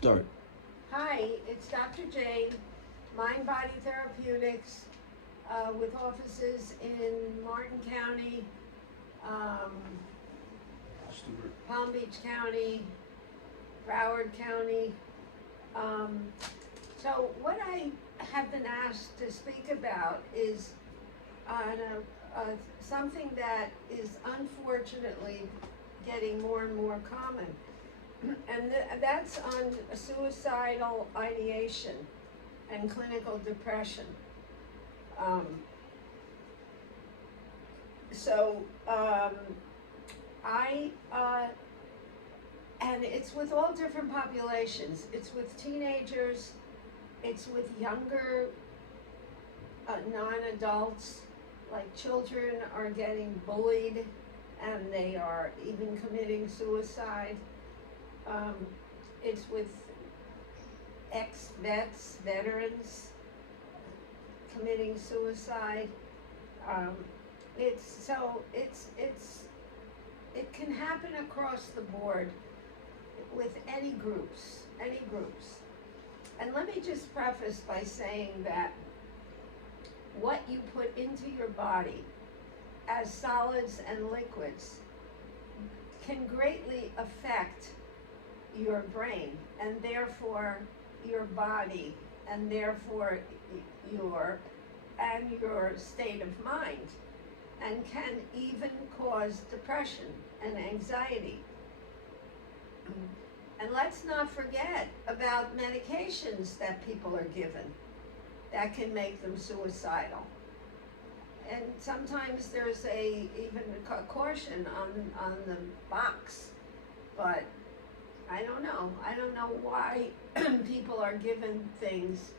Start. Hi, it's Dr. Jane, Mind Body Therapeutics, with offices in Martin County, Stewart. Palm Beach County, Broward County. So what I have been asked to speak about is on something that is unfortunately getting more and more common. And that's on suicidal ideation and clinical depression. And it's with all different populations. It's with teenagers, it's with younger non-adults, like children are getting bullied and they are even committing suicide. It's with ex-vets, veterans committing suicide. It can happen across the board with any groups. And let me just preface by saying that what you put into your body as solids and liquids can greatly affect your brain and therefore your body and therefore your state of mind, and can even cause depression and anxiety. And let's not forget about medications that people are given that can make them suicidal. And sometimes there's even a caution on the box, but I don't know why people are given things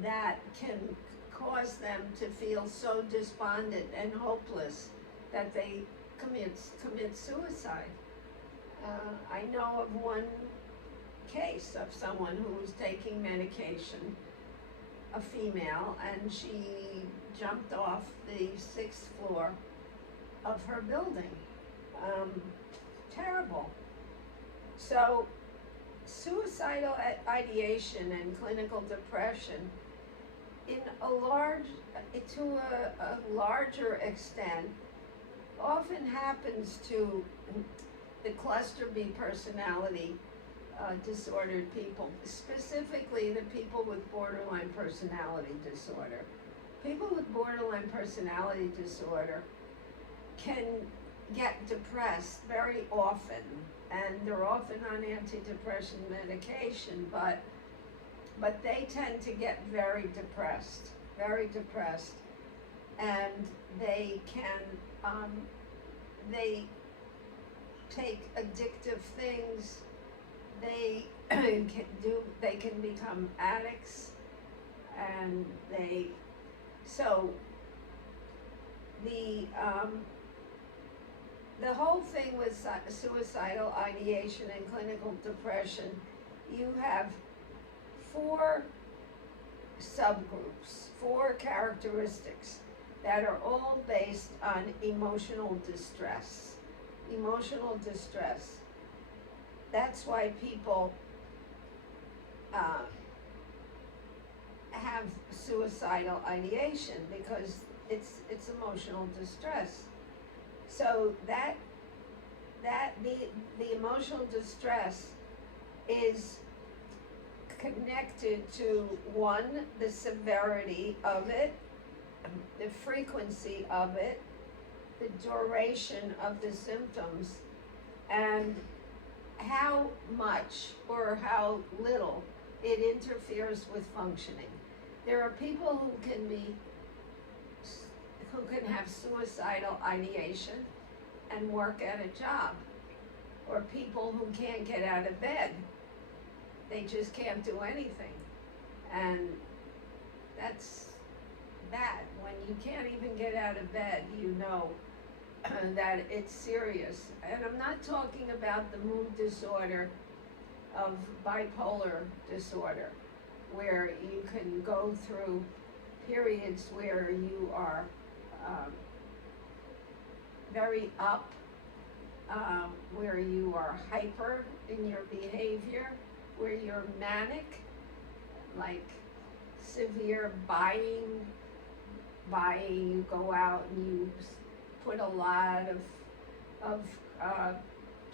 that can cause them to feel so despondent and hopeless that they commit suicide. I know of one case of someone who was taking medication, a female, and she jumped off the 6th floor of her building. Terrible. So, suicidal ideation and clinical depression, to a larger extent, often happens to the cluster B personality disordered people, specifically the people with borderline personality disorder. People with borderline personality disorder can get depressed very often, and they're often on antidepressant medication, but they tend to get very depressed, and they can, they take addictive things, they can become addicts, and the whole thing with suicidal ideation and clinical depression, you have 4 subgroups, 4 characteristics that are all based on emotional distress. Emotional distress. That's why people have suicidal ideation, because it's emotional distress. So the emotional distress is connected to 1, the severity of it, the frequency of it, the duration of the symptoms, and how much or how little it interferes with functioning. There are people who can have suicidal ideation and work at a job, or people who can't get out of bed. They just can't do anything, and that's bad. When you can't even get out of bed, you know that it's serious. And I'm not talking about the mood disorder of bipolar disorder, where you can go through periods where you are very up, where you are hyper in your behavior, where you're manic, like severe buying, you go out and you put a lot of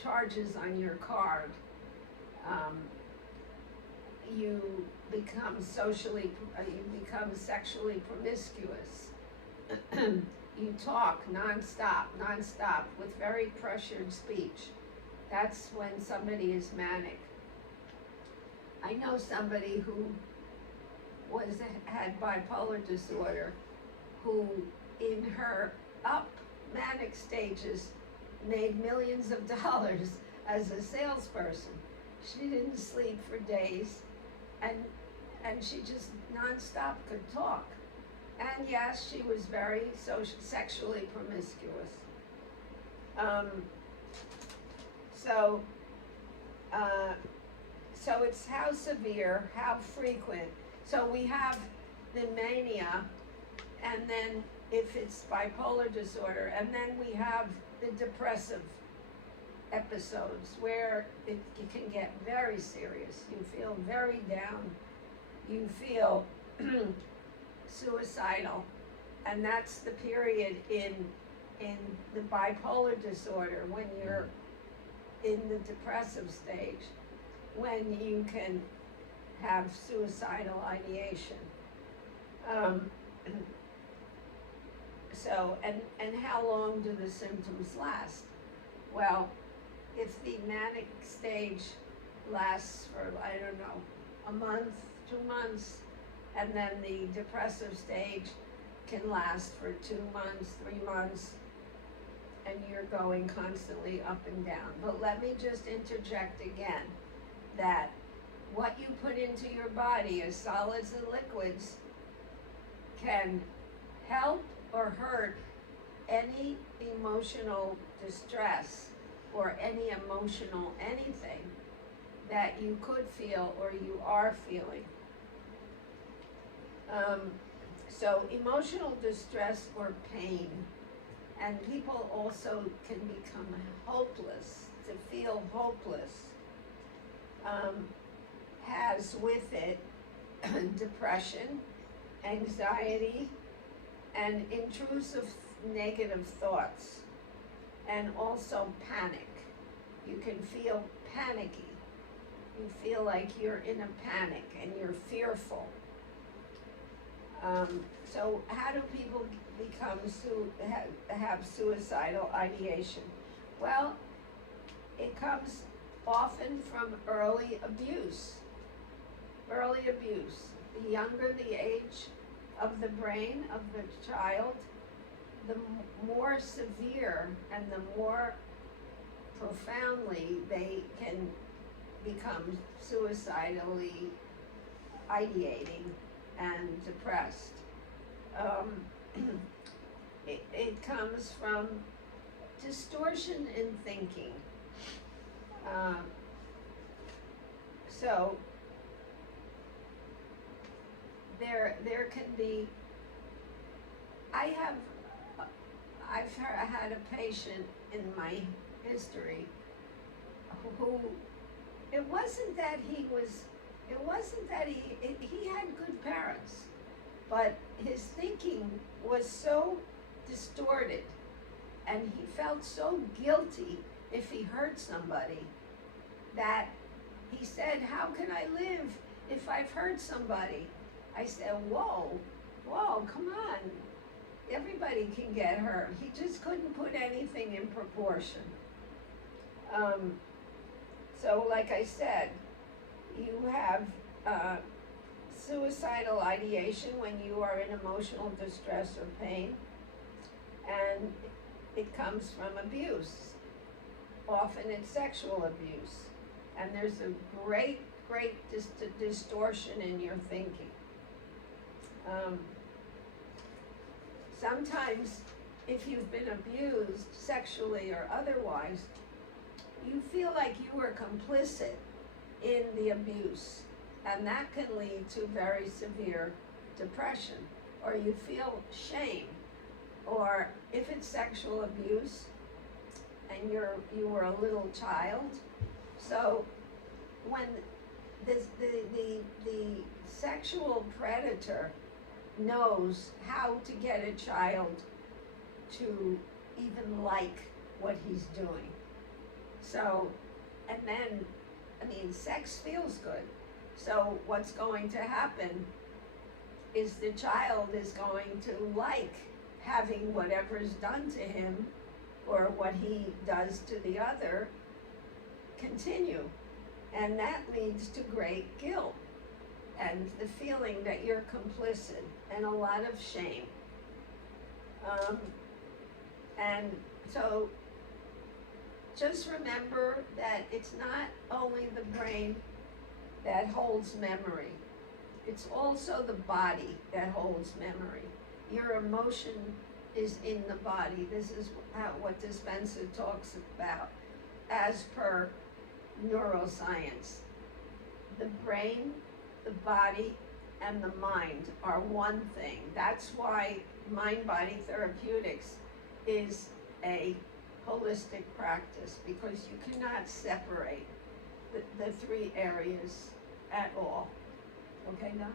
charges on your card. You become sexually promiscuous. You talk nonstop with very pressured speech. That's when somebody is manic. I know somebody who had bipolar disorder, who in her manic stages made millions of dollars as a salesperson. She didn't sleep for days, and she just nonstop could talk. And yes, she was very sexually promiscuous. So it's how severe, how frequent. So we have the mania, and then if it's bipolar disorder, and then we have the depressive episodes where it can get very serious. You feel very down. You feel suicidal, and that's the period in the bipolar disorder when you're in the depressive stage, when you can have suicidal ideation. So, and how long do the symptoms last? Well, if the manic stage lasts for, I don't know, a month, 2 months, and then the depressive stage can last for 2 months, 3 months, and you're going constantly up and down. But let me just interject again that what you put into your body as solids and liquids can help or hurt any emotional distress or any emotional anything that you could feel or you are feeling. So emotional distress or pain, and people also can become hopeless, to feel hopeless, has with it depression, anxiety, and intrusive negative thoughts, and also panic. You can feel panicky. You feel like you're in a panic and you're fearful. So how do people become have suicidal ideation? Well, it comes often from early abuse. Early abuse. The younger the age of the brain of the child, the more severe and the more profoundly they can become suicidally ideating and depressed. It comes from distortion in thinking. So there can be. I've had a patient in my history who it wasn't that he had good parents, but his thinking was so distorted, and he felt so guilty if he hurt somebody that he said, "How can I live if I've hurt somebody?" I said, whoa, come on. Everybody can get hurt. He just couldn't put anything in proportion. So like I said, you have suicidal ideation when you are in emotional distress or pain, and it comes from abuse. Often it's sexual abuse, and there's a great distortion in your thinking. Sometimes if you've been abused sexually or otherwise, you feel like you were complicit in the abuse, and that can lead to very severe depression, or you feel shame. Or if it's sexual abuse and you were a little child, so when the sexual predator knows how to get a child to even like what he's doing. So, and then, I mean, sex feels good. So what's going to happen is the child is going to like having whatever's done to him or what he does to the other continue. And that leads to great guilt and the feeling that you're complicit and a lot of shame. And so just remember that it's not only the brain that holds memory, it's also the body that holds memory. Your emotion is in the body. This is what Dispenza talks about as per neuroscience. The brain, the body, and the mind are one thing. That's why mind-body therapeutics is a holistic practice, because you cannot separate the three areas at all. Okay, now?